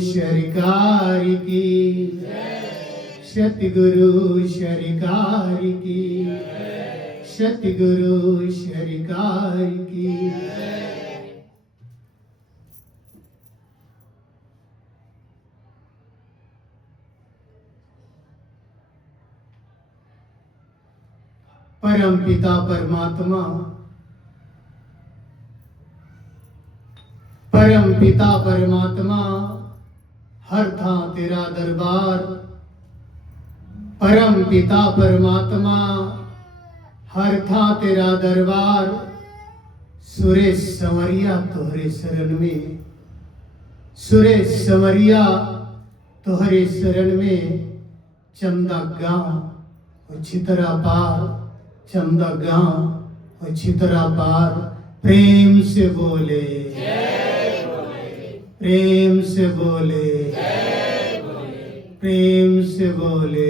सरकार की सतगुरु सरकार की सतगुरु सरकार की। परम पिता परमात्मा, परम पिता परमात्मा, हर था तेरा दरबार। परम पिता परमात्मा, हर था तेरा दरबार। सुरेश संवरिया तोहरे शरण में, सुरेश संवरिया तोहरे शरण में। चंदा गांव छितरा पार, चंदा गांव छितरा पार। प्रेम से बोले, प्रेम से बोले, प्रेम से बोले।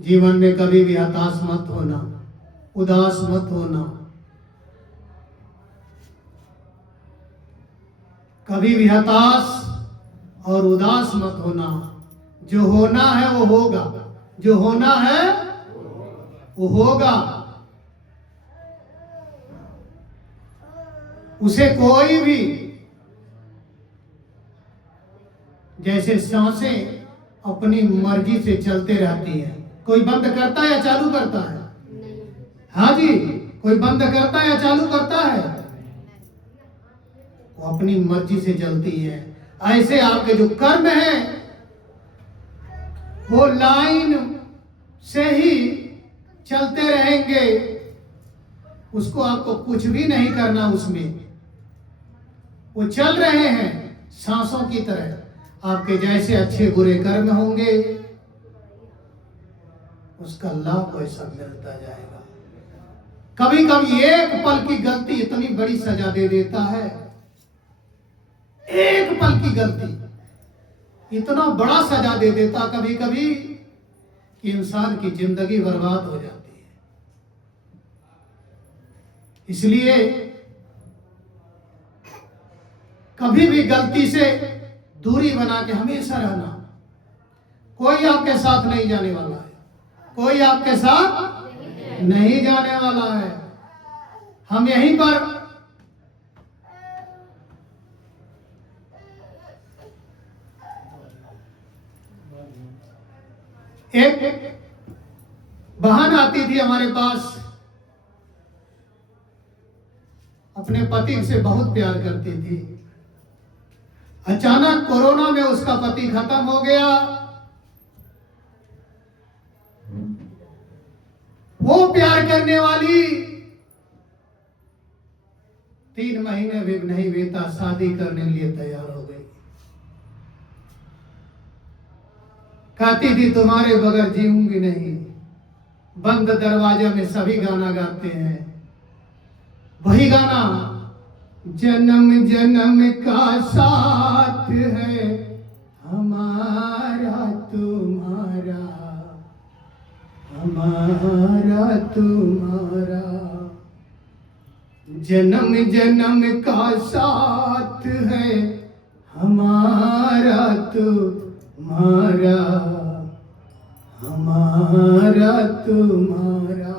जीवन में कभी भी हताश मत होना, उदास मत होना। कभी भी हताश और उदास मत होना। जो होना है वो होगा, जो होना है वो होगा। उसे कोई भी, जैसे सांसें अपनी मर्जी से चलते रहती हैं। कोई बंद करता है या चालू करता है? हाँ जी, कोई बंद करता है या चालू करता है? वो अपनी मर्जी से चलती है। ऐसे आपके जो कर्म हैं वो लाइन से ही चलते रहेंगे। उसको आपको कुछ भी नहीं करना, उसमें वो चल रहे हैं सांसों की तरह। आपके जैसे अच्छे बुरे कर्म होंगे उसका लाभ वैसा मिलता जाएगा। कभी कभी एक पल की गलती इतनी बड़ी सजा दे देता है। एक पल की गलती इतना बड़ा सजा दे देता कभी कभी कि इंसान की जिंदगी बर्बाद हो जाती है। इसलिए कभी भी गलती से दूरी बना के हमेशा रहना। कोई आपके साथ नहीं जाने वाला है, कोई आपके साथ नहीं जाने वाला है। हम यहीं पर एक बहन आती थी हमारे पास, अपने पति से बहुत प्यार करती थी। अचानक कोरोना में उसका पति खत्म हो गया। वो प्यार करने वाली 3 महीने भी नहीं बीता, शादी करने के लिए तैयार हो गई। कहती थी तुम्हारे बगैर जीऊंगी नहीं। बंद दरवाजा में सभी गाना गाते हैं, वही गाना, जन्म जन्म का साथ है हमारा तुम्हारा, हमारा तुम्हारा। जन्म जन्म का साथ है हमारा तुम्हारा, हमारा तुम्हारा।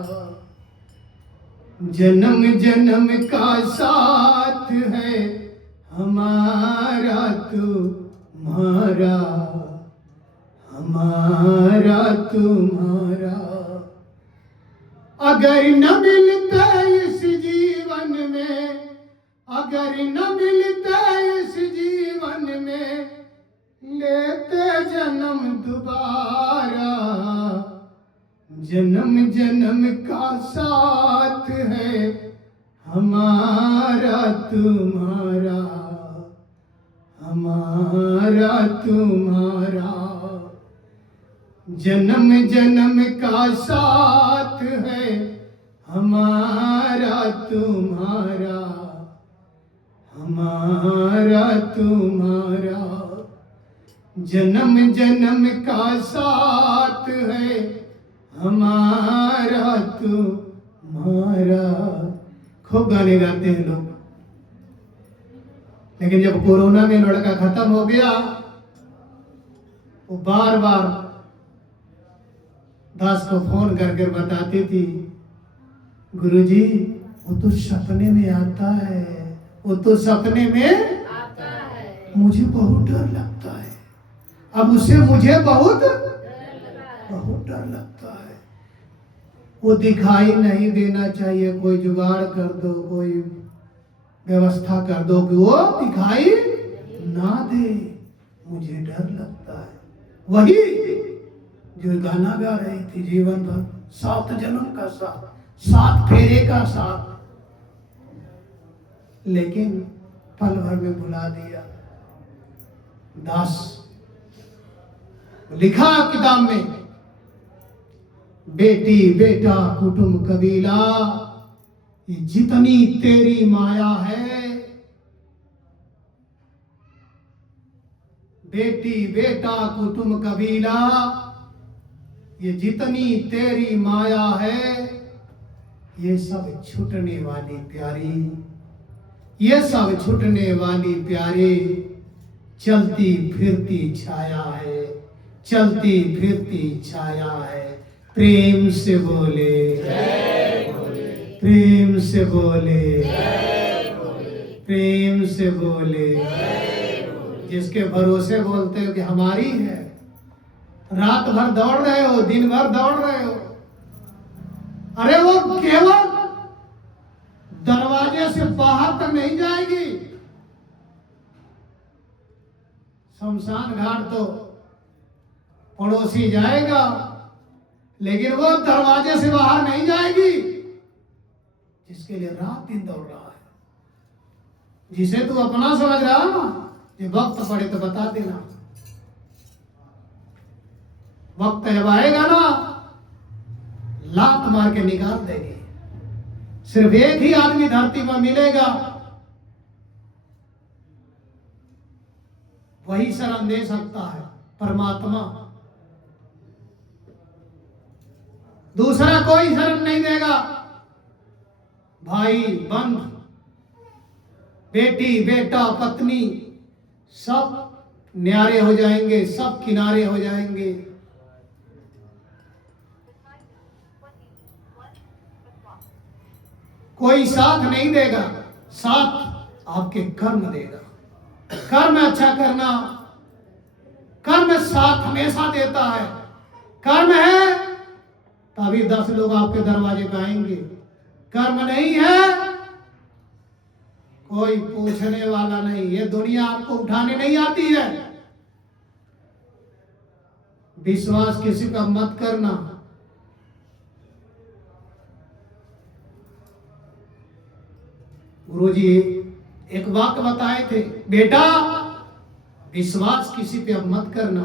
जन्म जन्म का साथ है हमारा तुम्हारा, हमारा तुम्हारा। अगर न मिलता इस जीवन में, अगर न मिलता इस जीवन में, लेते जन्म दोबारा। जन्म जन्म का साथ है हमारा तुम्हारा, हमारा तुम्हारा। जन्म जन्म का साथ है हमारा तुम्हारा, हमारा तुम्हारा। जन्म जन्म का साथ है हमारा तुम्हारा। खूब गाने गाते हैं लोग। लेकिन जब कोरोना में लड़का खत्म हो गया, वो बार बार दास को फोन करके बताती थी, गुरुजी वो तो सपने में आता है, वो तो सपने में आता है, मुझे बहुत डर लगता है। अब उससे मुझे बहुत डर लगता है। वो दिखाई नहीं देना चाहिए, कोई जुगाड़ कर दो, कोई व्यवस्था कर दो कि वो दिखाई ना दे, मुझे डर लगता है। वही जो गाना गा रही थी जीवन भर, 7 जन्म का साथ, 7 फेरे का साथ, लेकिन पल भर में भुला दिया। दास लिखा किताब में, बेटी बेटा कुटुंब कबीला, ये जितनी तेरी माया है, बेटी बेटा कुटुंब कबीला, ये जितनी तेरी माया है, ये सब छूटने वाली प्यारी, ये सब छूटने वाली प्यारी, चलती फिरती छाया है, चलती फिरती छाया है। प्रेम से बोले जय बोले, प्रेम से बोले जय बोले, प्रेम से बोले जय बोले। जिसके भरोसे बोलते हो कि हमारी है, रात भर दौड़ रहे हो, दिन भर दौड़ रहे हो, अरे वो केवल दरवाजे से बाहर तक नहीं जाएगी। शमशान घाट तो पड़ोसी जाएगा, लेकिन वो दरवाजे से बाहर नहीं जाएगी, जिसके लिए रात दिन दौड़ रहा है, जिसे तू अपना समझ रहा है ना, ये वक्त पड़े तो बता देना। वक्त जब आएगा ना, लात मार के निकाल देगी। सिर्फ एक ही आदमी धरती पर मिलेगा, वही शरण दे सकता है, परमात्मा। दूसरा कोई शरण नहीं देगा। भाई बंध, बेटी बेटा पत्नी सब न्यारे हो जाएंगे, सब किनारे हो जाएंगे। कोई साथ नहीं देगा, साथ आपके कर्म देगा। कर्म अच्छा करना, कर्म साथ हमेशा देता है। कर्म है तभी 10 लोग आपके दरवाजे पे आएंगे, कर्म नहीं है कोई पूछने वाला नहीं। ये दुनिया आपको उठाने नहीं आती है। विश्वास किसी का मत करना। गुरुजी एक वाक्य बताए थे, बेटा विश्वास किसी पे अब मत करना।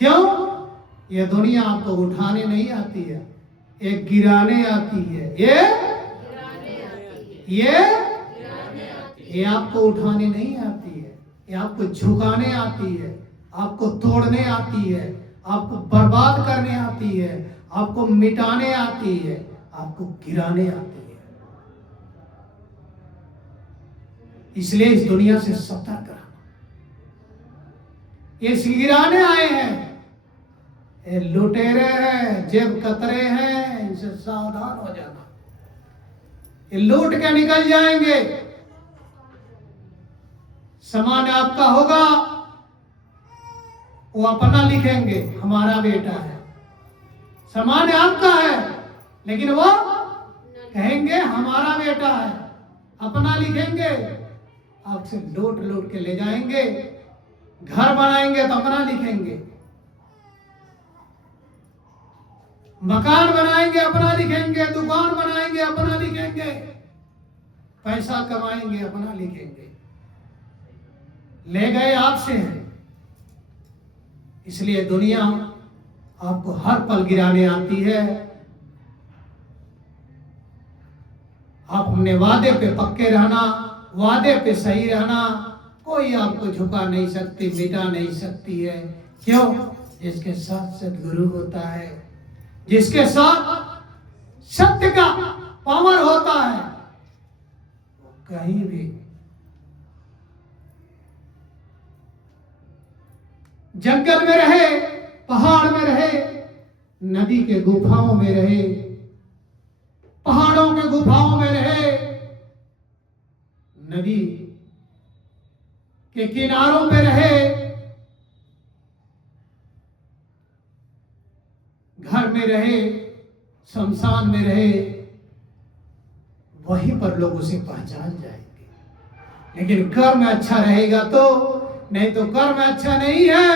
क्यों? ये दुनिया आपको उठाने नहीं आती है, ये गिराने आती है। ये आपको उठाने नहीं आती है, ये आपको झुकाने आती है, आपको तोड़ने आती है, आपको बर्बाद करने आती है, आपको मिटाने आती है, आपको गिराने आती है। इसलिए इस दुनिया से सतर्क रहना। ये गिराने आए हैं, ये लुटेरे हैं, जेब कतरे हैं, इनसे सावधान हो जाना। ये लूट के निकल जाएंगे। सामान आपका होगा, वो अपना लिखेंगे हमारा बेटा है। सामान आपका है, लेकिन वो कहेंगे हमारा बेटा है, अपना लिखेंगे, आपसे लूट लूट के ले जाएंगे। घर बनाएंगे तो अपना लिखेंगे, मकान बनाएंगे अपना लिखेंगे, दुकान बनाएंगे अपना लिखेंगे, पैसा कमाएंगे अपना लिखेंगे। ले गए आपसे हैं। इसलिए दुनिया आपको हर पल गिराने आती है। आप अपने वादे पे पक्के रहना, वादे पे सही रहना। कोई आपको झुका नहीं सकती, मिटा नहीं सकती है। क्यों? जिसके साथ सद्गुरु होता है, जिसके साथ सत्य का पावर होता है, वो कहीं भी जंगल में रहे, पहाड़ में रहे, नदी के गुफाओं में रहे, पहाड़ों के गुफाओं में रहे, नदी के किनारों पे रहे, घर में रहे, शमशान में रहे, वहीं पर लोग उसे पहचान जाएंगे। लेकिन कर्म अच्छा रहेगा तो, नहीं तो कर्म अच्छा नहीं है,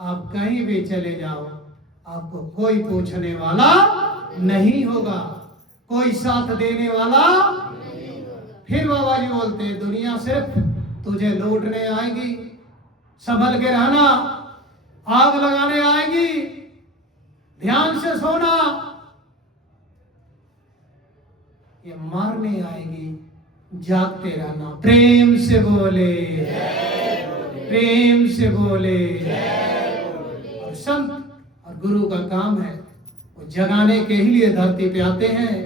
आप कहीं भी चले जाओ, आपको कोई पूछने वाला नहीं होगा, कोई साथ देने वाला नहीं होगा। फिर बाबा जी बोलते हैं, दुनिया सिर्फ तुझे लूटने आएगी, संभल के रहना, आग लगाने आएगी, ध्यान से सोना, ये मारने आएगी, जागते रहना। प्रेम से बोले, प्रेम से बोले। और संत और गुरु का काम है, वो जगाने के ही लिए धरती पे आते हैं।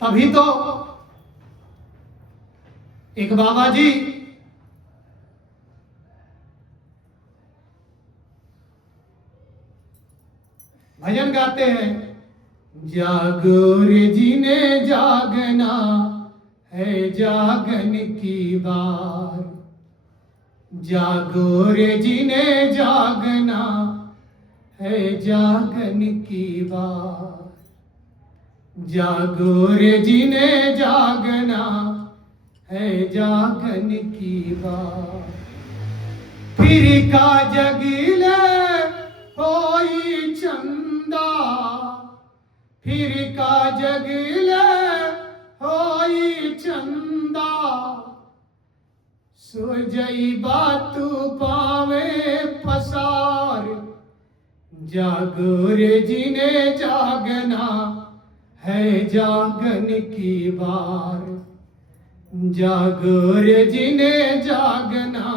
तभी तो एक बाबा जी भजन गाते हैं, जागो रे जीने जागना है जागन की बार, जागो रे जीने जागना है जागन की बार, जागो रे जीने जागना है जागन की बार। फिर का जगीले होई चंदा, फिर का जगीले होई चंदा, सो जई बातू पावे पसार, जागो रे जीने जागना है जागन की बार, जागो रे जीने जागना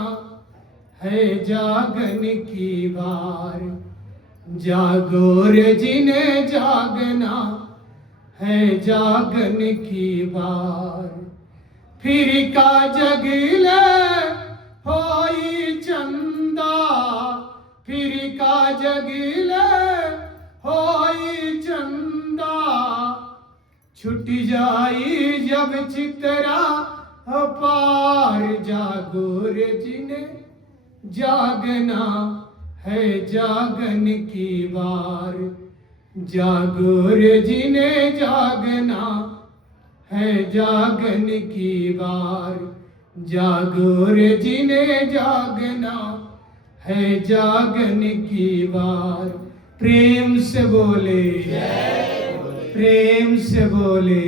है जागन की बार, जागो रे जीने जागना है जागन की बार। फिर का जगीले होई चंदा, फिर का जगीले होई चंदा, छुट जाई जब चितरा पार, जागो रे जीने जागना है जागन की बार, जागो रे जीने जागना है जागन की बार, जागो रे जीने जागना है जागन की बार। प्रेम से बोले, प्रेम से बोले।